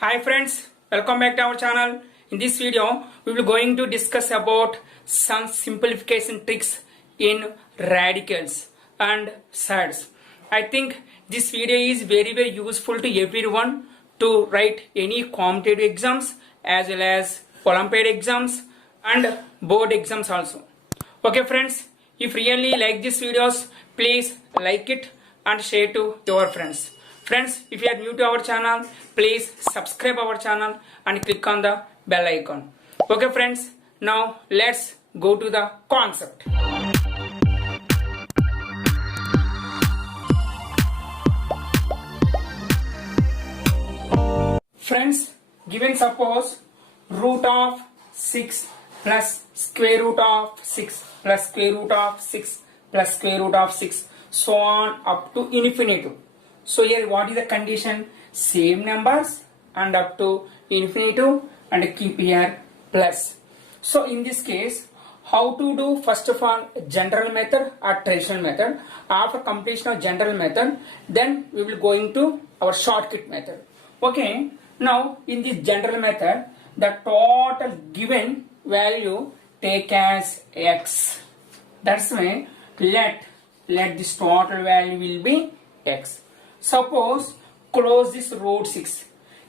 Hi friends, welcome back to our channel. In this video, we will going to discuss about some simplification tricks in radicals and sides. I think this video is very useful to everyone to write any competitive exams as well as Olympiad exams and board exams also. Okay friends, if really like these videos, please like it and share to your friends. Friends, if you are new to our channel, please subscribe our channel and click on the bell icon. Okay friends, now let's go to the concept. Friends, given suppose root of 6 plus square root of 6 plus square root of 6 plus square root of 6 so on up to infinity. So here what is the condition? Same numbers and up to infinity and keep here plus. So in this case, how to do first of all general method or traditional method. After completion of general method, then we will go into our shortcut method. Okay, now in this general method, the total given value take as x. That's why let this total value will be x. Suppose close this root 6.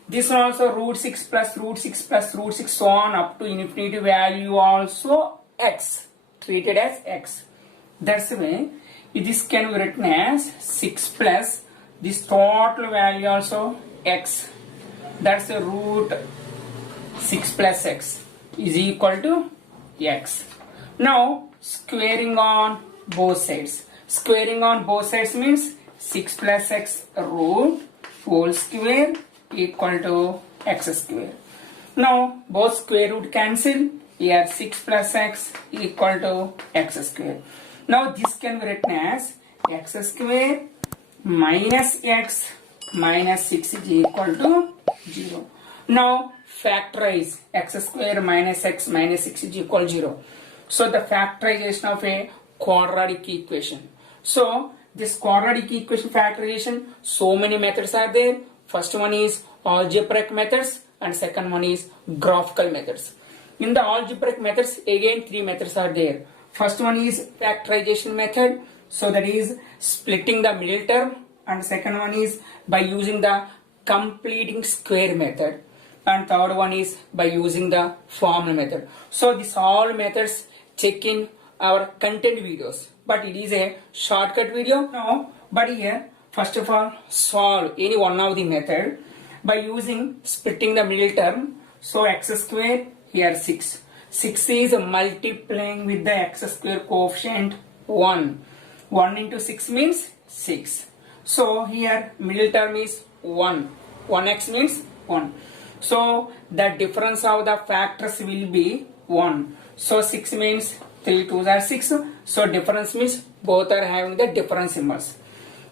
This one also root 6 plus root 6 plus root 6 so on up to infinity value also x. Treated as x. That's why this can be written as 6 plus this total value also x. That's the root 6 plus x is equal to x. Now squaring on both sides. Squaring on both sides means 6 plus x root whole square equal to x square. Now both square root cancel. Here 6 plus x equal to x square. Now this can be written as x square minus x minus 6 is equal to 0. Now factorize x square minus x minus 6 is equal to 0. So the factorization of a quadratic equation. So this quadratic equation factorization, so many methods are there. First one is algebraic methods and second one is graphical methods. In the algebraic methods, again 3 methods are there. First one is factorization method, so that is splitting the middle term, and second one is by using the completing square method, and third one is by using the formula method. So these all methods check in our content videos, but it is a shortcut video now. But here first of all solve any one of the method by using splitting the middle term. So x square, here 6 is multiplying with the x square coefficient 1 into 6 means 6. So here middle term is 1x means 1. So the difference of the factors will be 1. So 6 means 3 2s are 6. So difference means both are having the difference symbols.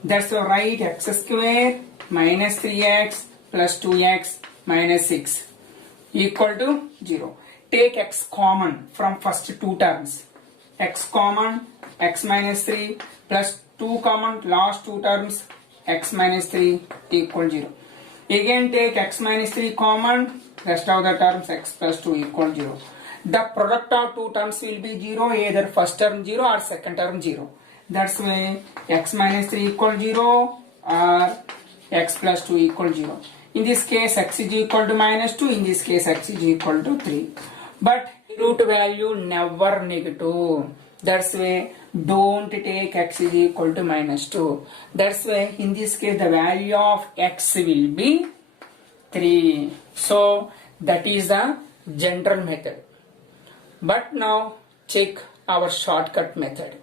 That's the right x square minus 3x plus 2x minus 6 equal to 0. Take x common from first two terms. X common, x minus 3 plus 2 common last two terms, x minus 3 equal 0. Again take x minus 3 common, rest of the terms x plus 2 equal 0. The product of two terms will be 0, either first term 0 or second term 0. That's why x minus 3 equal 0 or x plus 2 equal 0. In this case x is equal to minus 2, in this case x is equal to 3. But root value never negative. That's why don't take x is equal to minus 2. That's why in this case the value of x will be 3. So that is the general method. But now check our shortcut method.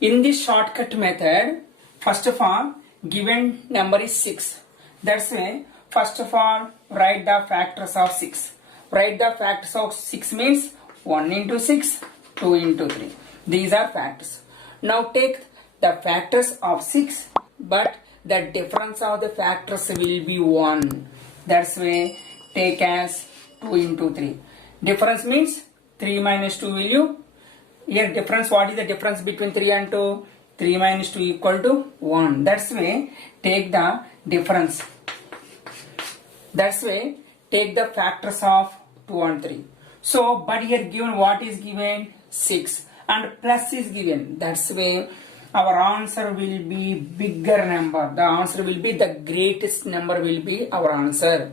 In this shortcut method, first of all given number is 6. That's why first of all write the factors of 6. Write the factors of 6 means 1 into 6, 2 into 3. These are factors. Now take the factors of 6, but the difference of the factors will be 1. That's why take as 2 into 3. Difference means 3 minus 2 value. Here difference, what is the difference between 3 and 2? 3 minus 2 equal to 1. That's why take the difference. That's why take the factors of 2 and 3. So, but here given what is given? 6 and plus is given. That's why our answer will be bigger number. The answer will be the greatest number will be our answer.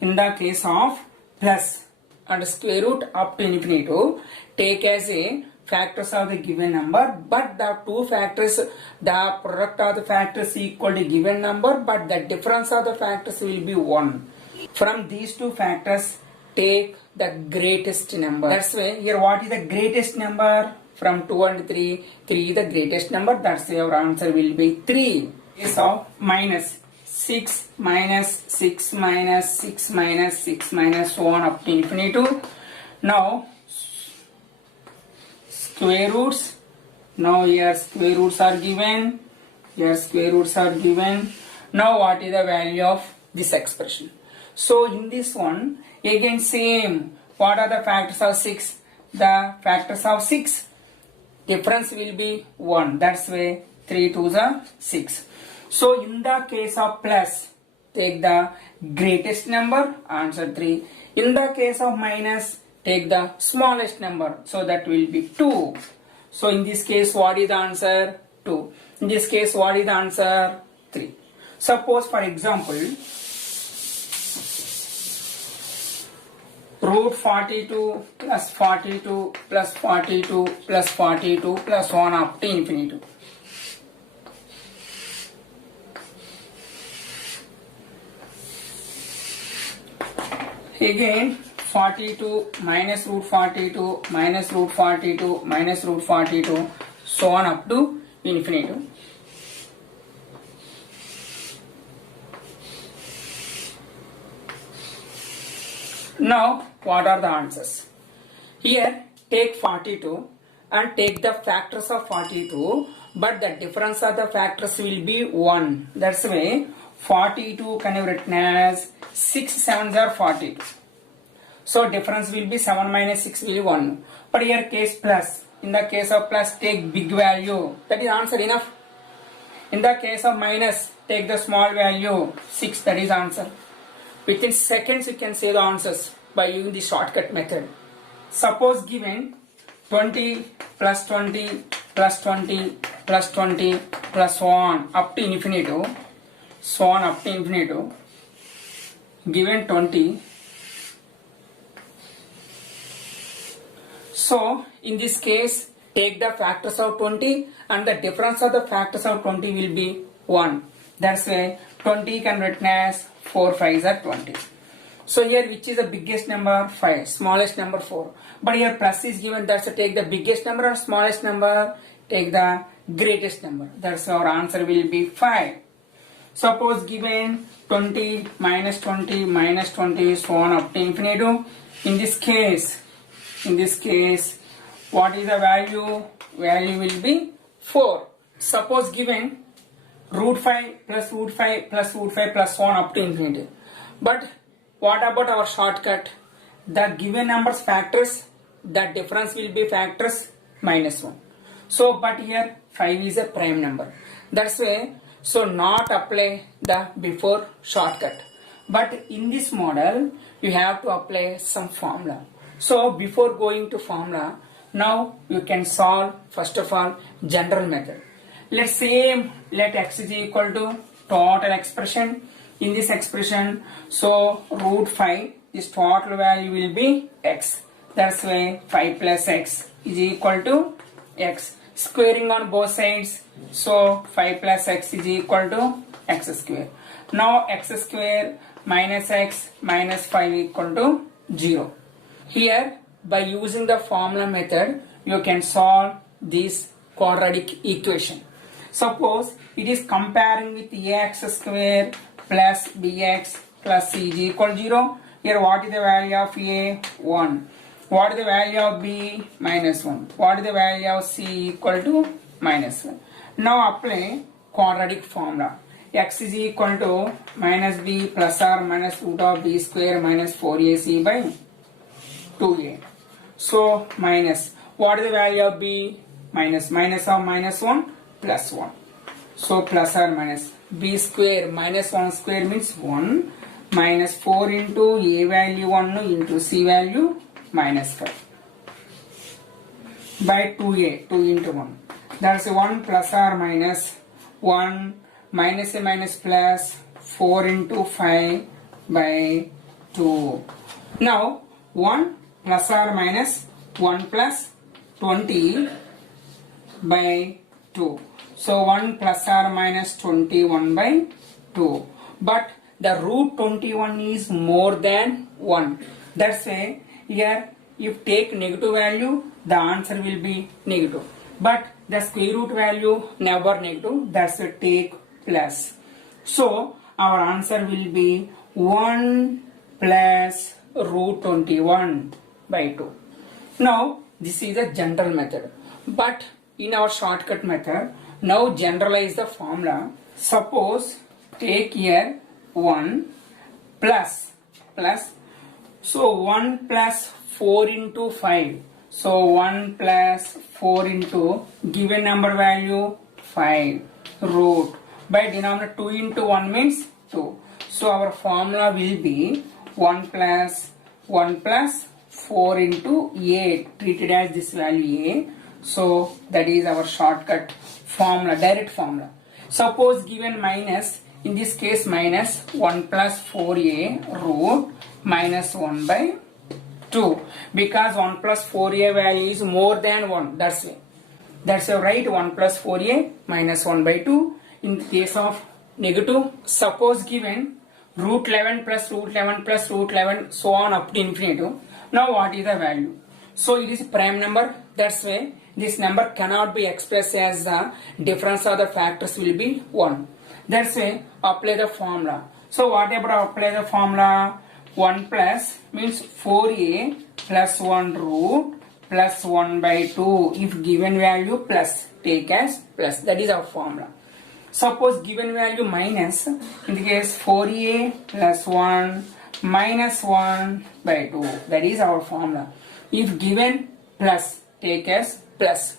In the case of plus and square root up to infinity, take as a factors of the given number, but the two factors, the product of the factors equal to given number, but the difference of the factors will be 1. From these two factors, take the greatest number. That's why here what is the greatest number? From 2 and 3, 3 is the greatest number. That's why our answer will be 3. So minus 6 minus 6 minus 6 minus 6 minus so on up to infinity. Now square roots. Now here square roots are given. Here square roots are given. Now what is the value of this expression? So in this one again same. What are the factors of 6? The factors of 6 difference will be 1. That's why 3 2 are 6. So in the case of plus, take the greatest number, answer 3. In the case of minus, take the smallest number, so that will be 2. So in this case what is the answer? 2. In this case what is the answer? 3. Suppose for example root 42 plus 42 plus 42 plus 42 plus 1 up to infinity. Again 42 minus root 42 minus root 42 minus root 42 so on up to infinity. Now what are the answers? Here take 42 and take the factors of 42, but the difference of the factors will be 1. That's why 42 can be written as 6 7s are 42. So difference will be 7 minus 6 will be 1. But here case plus. In the case of plus take big value. That is answer enough. In the case of minus take the small value 6. That is answer. Within seconds you can say the answers by using the shortcut method. Suppose given 20 plus 20 plus 20 plus 20 plus 1 up to infinity. So on up to infinity. Given 20. So in this case take the factors of 20 and the difference of the factors of 20 will be 1. That's why 20 can written as 4 5s are 20. So here which is the biggest number? 5. Smallest number 4. But here plus is given. That's why take the biggest number or smallest number? Take the greatest number. That's why our answer will be 5. Suppose given 20 minus 20 minus 20 so on up to infinity. In this case what is the value? Value will be 4. Suppose given root 5 plus root 5 plus root 5 plus 1 up to infinity. But what about our shortcut? The given numbers factors, the difference will be factors minus 1. So but here 5 is a prime number. That's why so not apply the before shortcut. But in this model you have to apply some formula. So before going to formula, now you can solve first of all general method. Let's say let x is equal to total expression. In this expression, so root 5, this total value will be x. That's why 5 plus x is equal to x. Squaring on both sides, so 5 plus x is equal to x square. Now x square minus x minus 5 equal to 0. Here by using the formula method you can solve this quadratic equation. Suppose it is comparing with ax square plus bx plus c is equal to 0. Here what is the value of a? 1. What is the value of b? Minus 1. What is the value of c? Equal to minus 1. Now apply quadratic formula. X is equal to minus b plus or minus root of b square minus 4ac by 2a. So minus. What is the value of b? Minus. Minus of minus 1 plus 1. So plus or minus b square minus 1 square means 1 minus 4 into a value 1 into c value minus 5 by 2a, 2 into 1. That's 1 plus or minus 1 minus a minus plus 4 into 5 by 2. Now 1 plus or minus 1 plus 20 by 2. So 1 plus or minus 21 by 2. But the root 21 is more than 1. That's why here if take negative value, the answer will be negative. But the square root value never negative. That's why take plus. So our answer will be 1 plus root 21 by 2. Now this is a general method. But in our shortcut method, now generalize the formula. Suppose take here 1 plus. So 1 plus 4 into 5. So 1 plus 4 into given number value 5 root by denominator 2 into 1 means 2. So our formula will be 1 plus 4 into a, treated as this value a. So that is our shortcut formula, direct formula. Suppose given minus, in this case minus 1 plus 4a root minus 1 by 2, because 1 plus 4a value is more than 1. That's why write 1 plus 4a minus 1 by 2. In the case of negative, suppose given root 11 plus root 11 plus root 11 so on up to infinitive. Now what is the value? So it is prime number. That's why this number cannot be expressed as the difference of the factors will be 1. That's why apply the formula. So whatever apply the formula, 1 plus means 4a plus 1 root plus 1 by 2. If given value plus, take as plus. That is our formula. Suppose given value minus, in the case 4a plus 1 minus 1 by 2. That is our formula. If given plus, take as plus.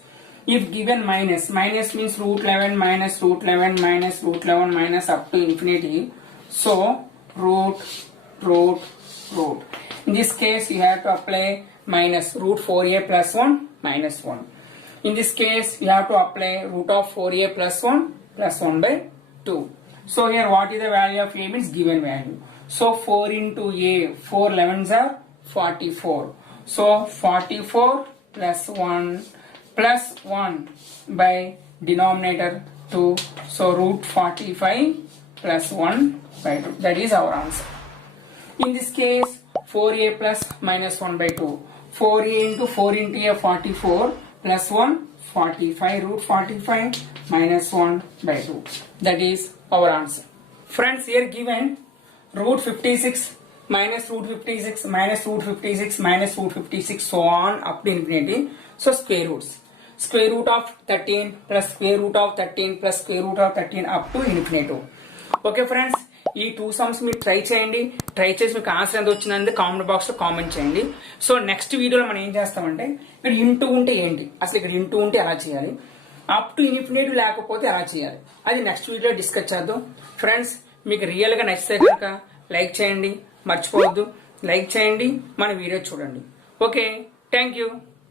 If given minus means root 11 minus root 11 minus root 11 minus up to infinity. So root. In this case you have to apply minus root 4a plus 1 minus 1. In this case you have to apply root of 4a plus 1 plus 1 by 2. So here what is the value of a means given value. So 4 into a, 4 11s are 44. So 44 plus 1 by denominator 2. So root 45 plus 1 by 2. That is our answer. In this case 4a plus minus 1 by 2. 4a into 4 into a 44 plus 1 45 root 45 minus 1 by 2. That is our answer. Friends, here given root 56 minus root 56 minus root 56 minus root 56 so on up to infinity. So square roots. Square root of 13 plus square root of 13 plus square root of 13 up to infinity. Okay friends, ఈ 2 sums మీరు try చేయండి. Try చేసి మీకు answer ఎంత వచ్చిందని comment box లో comment చేయండి. So next వీడియోలో మనం ఏం చేస్తామంటే ఇక్కడ ఇంటూ ఉంటే ఏంటి, అసలు ఇక్కడ ఇంటూ ఉంటే ఎలా చేయాలి, అప్ టు ఇన్ఫినిటీ లేకపోతే ఎలా చేయాలి, అది నెక్స్ట్ వీడియోలో డిస్కస్ చేద్దాం. ఫ్రెండ్స్, మీకు రియల్ గా నచ్చితే కనుక లైక్ చేయండి, మర్చిపోవద్దు. లైక్ చేయండి, మన వీడియో చూడండి. Okay, thank you.